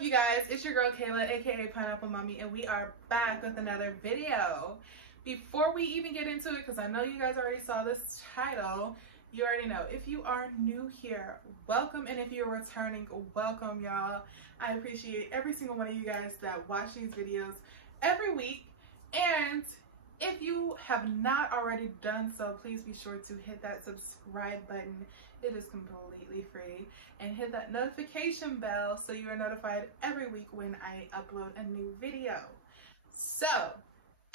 up, you guys? It's your girl Kayla, aka Pineapple Mommy, and we are back with another video. Before we even get into it, because I know you guys already saw this title, you already know. If you are new here, welcome, and if you're returning, welcome, y'all. I appreciate every single one of you guys that watch these videos every week, and if you have not already done so, please be sure to hit that subscribe button. It is completely free. And hit that notification bell so you are notified every week when I upload a new video. So,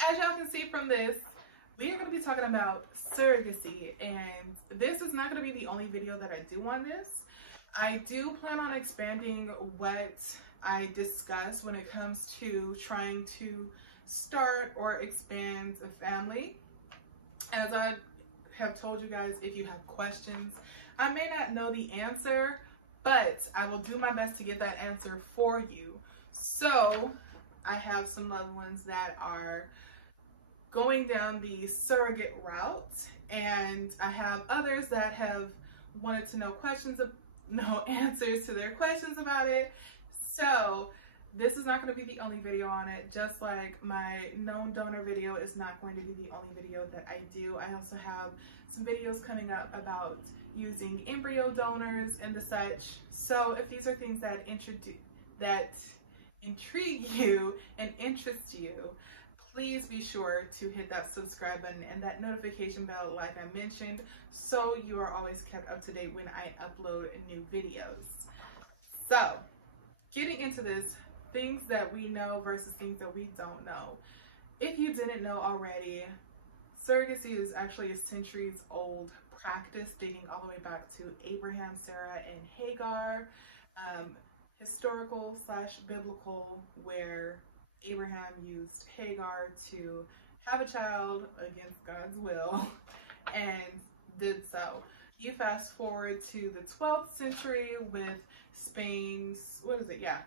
as y'all can see from this, we are going to be talking about surrogacy. And this is not going to be the only video that I do on this. I do plan on expanding what I discuss when it comes to trying to start or expand a family. As I have told you guys, if you have questions, I may not know the answer, but I will do my best to get that answer for you. So I have some loved ones that are going down the surrogate route, and I have others that have wanted to know answers to their questions about it. So this is not going to be the only video on it, just like my known donor video is not going to be the only video that I do. I also have some videos coming up about using embryo donors and the such. So if these are things that intrigue you and interest you, please be sure to hit that subscribe button and that notification bell like I mentioned, so you are always kept up to date when I upload new videos. So getting into this, things that we know versus things that we don't know. If you didn't know already, surrogacy is actually a centuries-old practice dating all the way back to Abraham, Sarah, and Hagar. Historical/biblical, where Abraham used Hagar to have a child against God's will and did so. You fast forward to the 12th century with Spain's,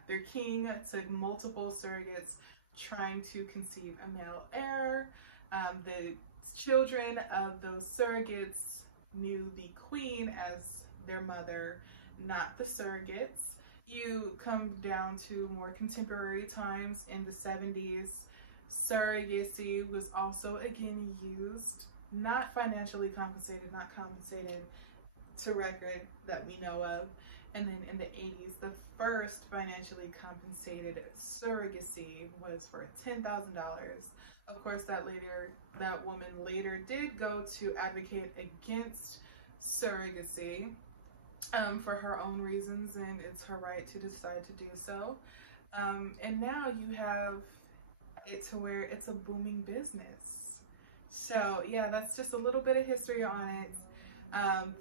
their king took multiple surrogates trying to conceive a male heir. The children of those surrogates knew the queen as their mother, not the surrogates. You come down to more contemporary times in the 70s. Surrogacy was also again used, not financially compensated, not compensated to record that we know of. And then in the 80s, the first financially compensated surrogacy was for $10,000. Of course, that woman later did go to advocate against surrogacy for her own reasons, and it's her right to decide to do so. And now you have it to where it's a booming business. So yeah, that's just a little bit of history on it.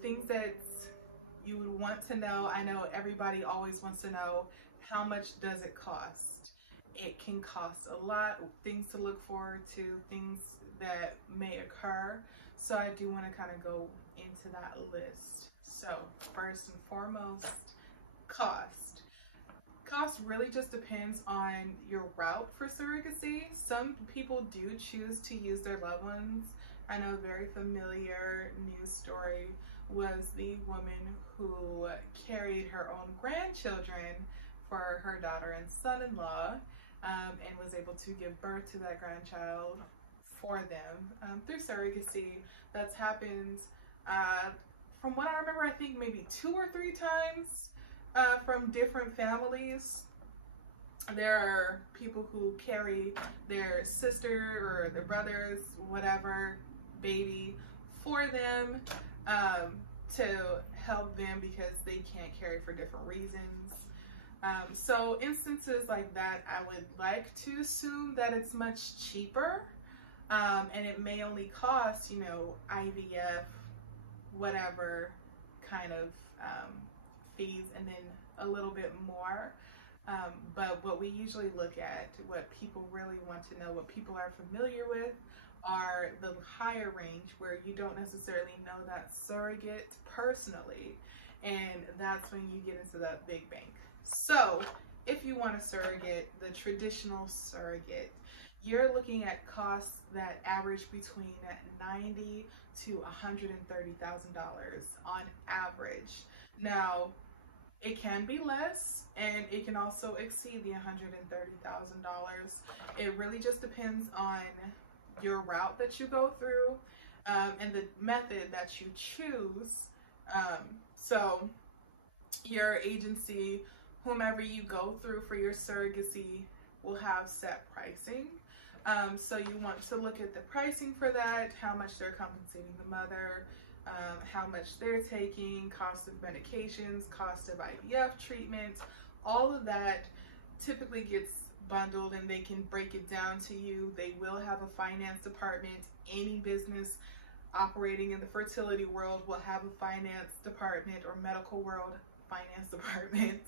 Things that you would want to know. I know everybody always wants to know, how much does it cost? It can cost a lot. Things to look forward to, things that may occur. So I do want to kind of go into that list. So first and foremost, cost. Cost really just depends on your route for surrogacy. Some people do choose to use their loved ones. I know a very familiar news story was the woman who carried her own grandchildren for her daughter and son-in-law, and was able to give birth to that grandchild for them through surrogacy. That's happened, from what I remember, I think maybe 2 or 3 times from different families. There are people who carry their sister or their brother's whatever baby for them to help them because they can't carry for different reasons. So instances like that, I would like to assume that it's much cheaper, and it may only cost, IVF, whatever kind of fees, and then a little bit more. But what we usually look at, what people really want to know, what people are familiar with, are the higher range where you don't necessarily know that surrogate personally, and that's when you get into that big bank. So if you want a surrogate, the traditional surrogate, you're looking at costs that average between $90,000 to $130,000 on average. Now, It can be less, and it can also exceed the $130,000. It really just depends on your route that you go through, and the method that you choose. So your agency, whomever you go through for your surrogacy, will have set pricing. So you want to look at the pricing for that, how much they're compensating the mother, how much they're taking, cost of medications, cost of IVF treatment. All of that typically gets bundled, and they can break it down to you. They will have a finance department. Any business operating in the fertility world will have a finance department, or medical world finance department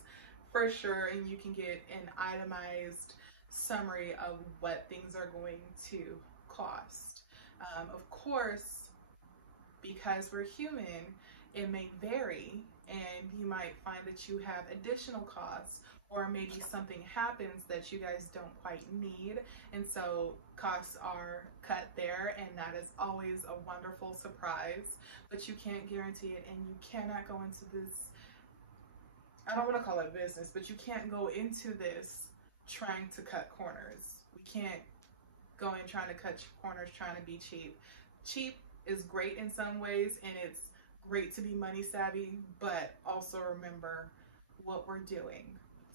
for sure, and you can get an itemized summary of what things are going to cost. Of course, because we're human, it may vary, and you might find that you have additional costs, or maybe something happens that you guys don't quite need, and so costs are cut there, and that is always a wonderful surprise. But you can't guarantee it, and you cannot go into this, I don't want to call it business, but you can't go into this trying to cut corners. We can't go in trying to cut corners, trying to be cheap. Cheap is great in some ways, and it's great to be money savvy, but also remember what we're doing.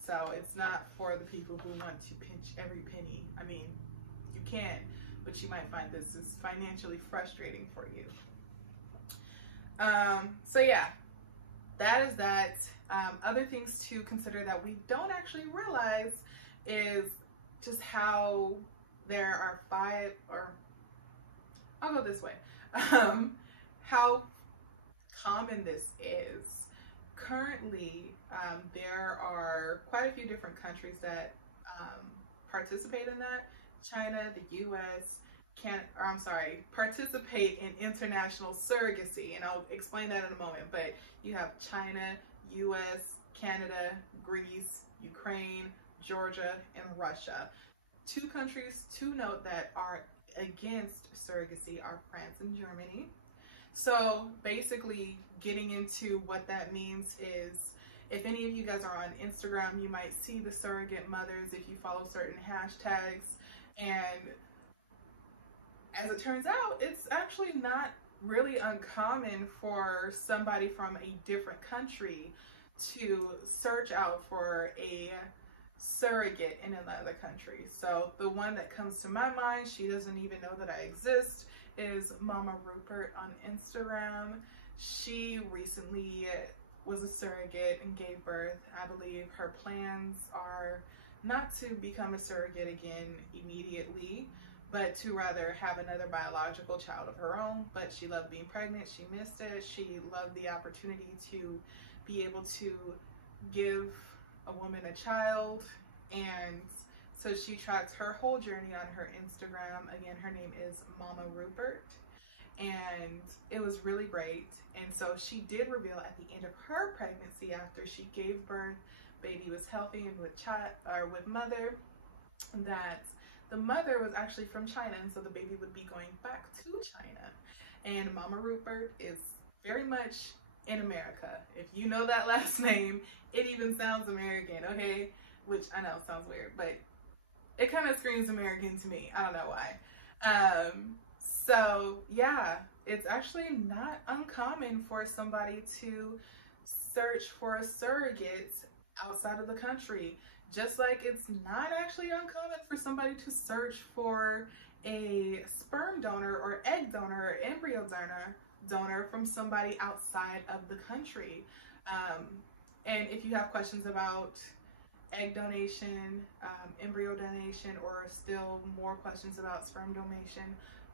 So it's not for the people who want to pinch every penny. I mean, you can, but you might find this is financially frustrating for you. So yeah, that is that. Other things to consider that we don't actually realize is just how there are I'll go this way, how common this is. Currently, there are quite a few different countries that participate in that. China, the US, participate in international surrogacy, and I'll explain that in a moment. But you have China, US, Canada, Greece, Ukraine, Georgia, and Russia. 2 countries to note that are against surrogacy are France and Germany. So basically, getting into what that means is, if any of you guys are on Instagram, you might see the surrogate mothers if you follow certain hashtags. And as it turns out, it's actually not really uncommon for somebody from a different country to search out for a surrogate in another country. So the one that comes to my mind, she doesn't even know that I exist, is Mama Rupert on Instagram. She recently was a surrogate and gave birth. I believe her plans are not to become a surrogate again immediately, but to rather have another biological child of her own. But she loved being pregnant. She missed it. She loved the opportunity to be able to give a woman a child. And so she tracks her whole journey on her Instagram. Again, her name is Mama Rupert, and it was really great. And so she did reveal at the end of her pregnancy, after she gave birth, baby was healthy and with mother, that the mother was actually from China, and so the baby would be going back to China. And Mama Rupert is very much in America. If you know that last name, it even sounds American, okay? Which I know sounds weird, but it kind of screams American to me. I don't know why. So yeah, it's actually not uncommon for somebody to search for a surrogate outside of the country. Just like it's not actually uncommon for somebody to search for a sperm donor or egg donor or embryo donor from somebody outside of the country. And if you have questions about egg donation, embryo donation, or still more questions about sperm donation,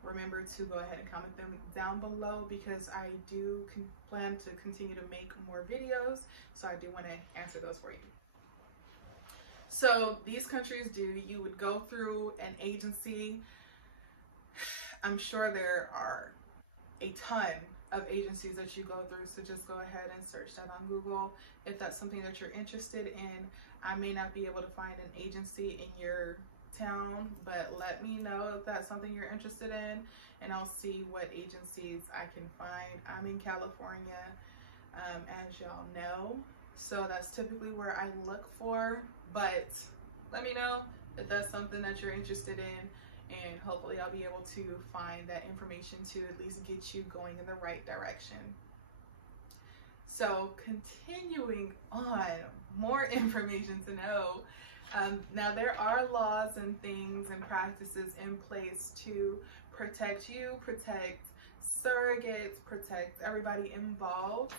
remember to go ahead and comment them down below, because I do plan to continue to make more videos, so I do want to answer those for you. So these countries you would go through an agency. I'm sure there are a ton of agencies that you go through, so just go ahead and search that on Google if that's something that you're interested in. I may not be able to find an agency in your town, but let me know if that's something you're interested in, and I'll see what agencies I can find. I'm in California, as y'all know, So that's typically where I look for, but let me know if that's something that you're interested in, and hopefully I'll be able to find that information to at least get you going in the right direction. So continuing on, more information to know. Now there are laws and things and practices in place to protect you, protect surrogates, protect everybody involved,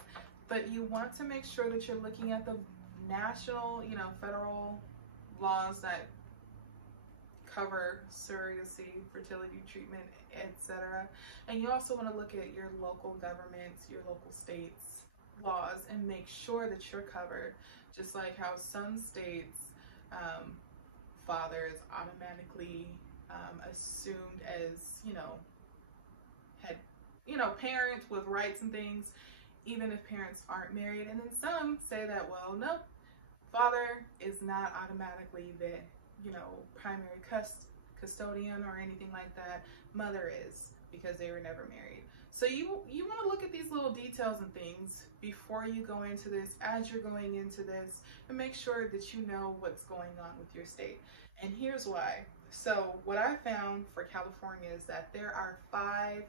but you want to make sure that you're looking at the national, federal laws that cover surrogacy, fertility treatment, etc. And you also want to look at your local governments, your local states laws, and make sure that you're covered. Just like how some states, father is automatically assumed as, parents with rights and things, even if parents aren't married. And then some say that, well, no, father is not automatically the, primary custodian or anything like that. Mother is, because they were never married. So you want to look at these little details and things before you go into this, as you're going into this, and make sure that you know what's going on with your state. And here's why. So what I found for California is that there are 5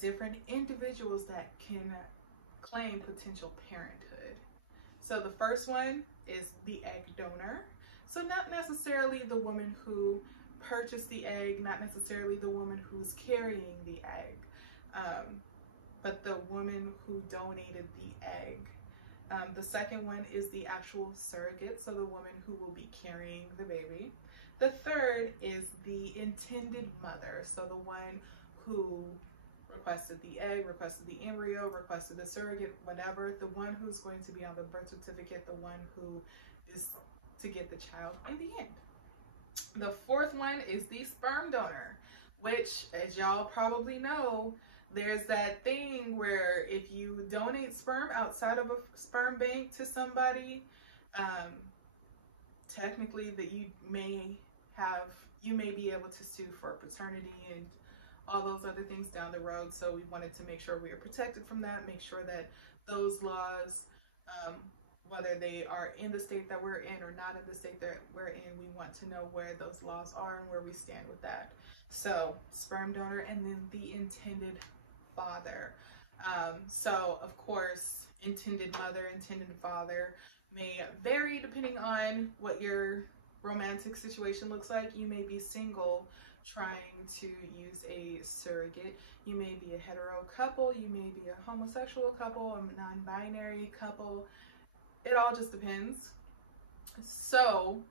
different individuals that can claim potential parenthood. So the first one is the egg donor. So not necessarily the woman who purchased the egg, not necessarily the woman who's carrying the egg, but the woman who donated the egg. The second one is the actual surrogate, so the woman who will be carrying the baby. The third is the intended mother, so the one who requested the egg, requested the embryo, requested the surrogate, whatever, the one who's going to be on the birth certificate, the one who is to get the child in the end. The fourth one is the sperm donor, which, as y'all probably know, there's that thing where if you donate sperm outside of a sperm bank to somebody, technically that you may be able to sue for paternity and all those other things down the road. So we wanted to make sure we are protected from that, make sure that those laws, whether they are in the state that we're in or not in the state that we're in, we want to know where those laws are and where we stand with that. So sperm donor, and then the intended father. So of course, intended mother, intended father may vary depending on what your romantic situation looks like. You may be single trying to use a surrogate. You may be a hetero couple, you may be a homosexual couple, a non-binary couple. It all just depends. So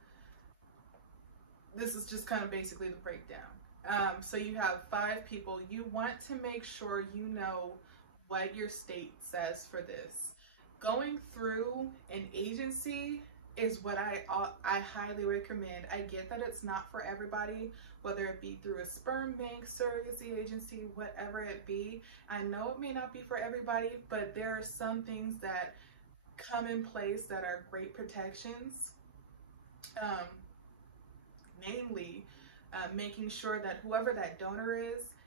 this is just kind of basically the breakdown. So you have 5 people. You want to make sure you know what your state says for this. Going through an agency is what I highly recommend. I get that it's not for everybody, whether it be through a sperm bank, surrogacy agency, whatever it be. I know it may not be for everybody, but there are some things that come in place that are great protections. Namely, making sure that whoever that donor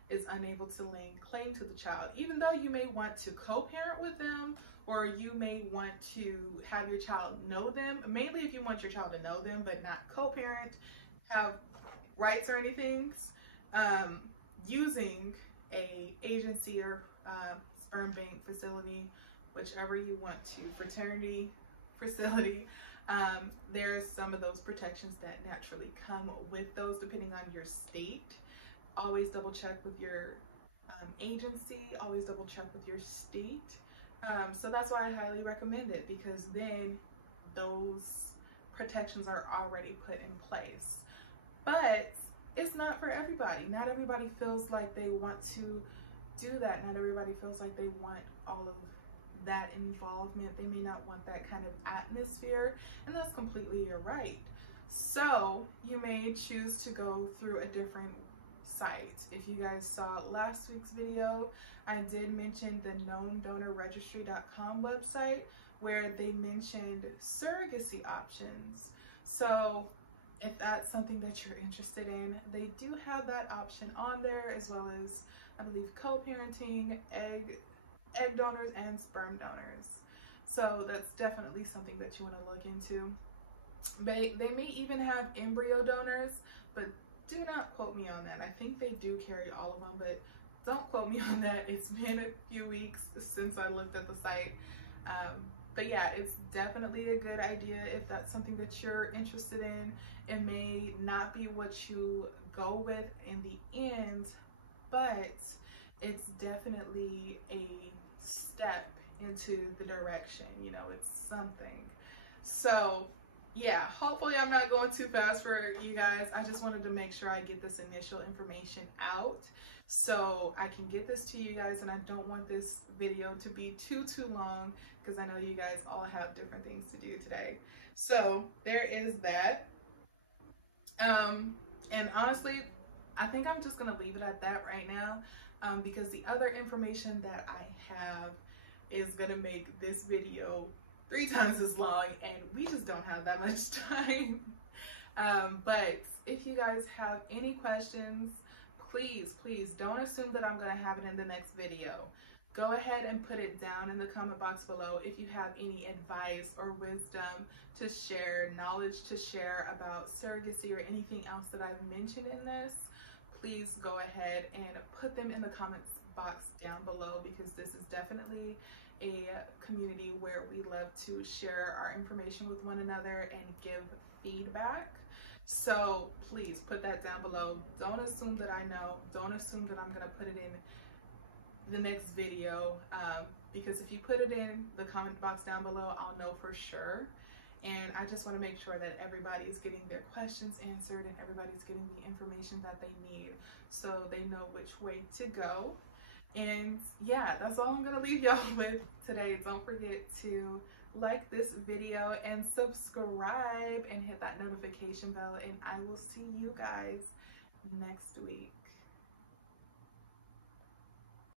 is unable to lay claim to the child, even though you may want to co-parent with them, or you may want to have your child know them, mainly if you want your child to know them but not co-parent, have rights or anything. Using a agency or sperm bank facility, whichever you want to, fraternity facility, there's some of those protections that naturally come with those depending on your state. Always double check with your agency, always double check with your state. So that's why I highly recommend it, because then those protections are already put in place. But it's not for everybody. Not everybody feels like they want to do that. Not everybody feels like they want all of that involvement. They may not want that kind of atmosphere, and that's completely your right. So you may choose to go through a different site. If you guys saw last week's video, I did mention the knowndonorregistry.com website, where they mentioned surrogacy options. So if that's something that you're interested in, they do have that option on there, as well as, I believe, co-parenting, egg donors, and sperm donors. So that's definitely something that you want to look into. They may even have embryo donors, but do not quote me on that. I think they do carry all of them, but don't quote me on that. It's been a few weeks since I looked at the site. But yeah, it's definitely a good idea if that's something that you're interested in. It may not be what you go with in the end, but it's definitely a step into the direction, you know, it's something. So yeah, hopefully I'm not going too fast for you guys. I just wanted to make sure I get this initial information out so I can get this to you guys, and I don't want this video to be too long because I know you guys all have different things to do today. So there is that. And honestly, I think I'm just gonna leave it at that right now, because the other information that I have is gonna make this video 3 times as long, and we just don't have that much time. But if you guys have any questions, please don't assume that I'm gonna have it in the next video. Go ahead and put it down in the comment box below if you have any advice or wisdom to share, knowledge to share about surrogacy or anything else that I've mentioned in this. Please go ahead and put them in the comments box down below, because this is definitely a community where we love to share our information with one another and give feedback. So please put that down below. Don't assume that I know. Don't assume that I'm gonna put it in the next video, because if you put it in the comment box down below, I'll know for sure. And I just want to make sure that everybody's getting their questions answered and everybody's getting the information that they need, so they know which way to go. And yeah, that's all I'm gonna leave y'all with today. Don't forget to like this video and subscribe and hit that notification bell, and I will see you guys next week.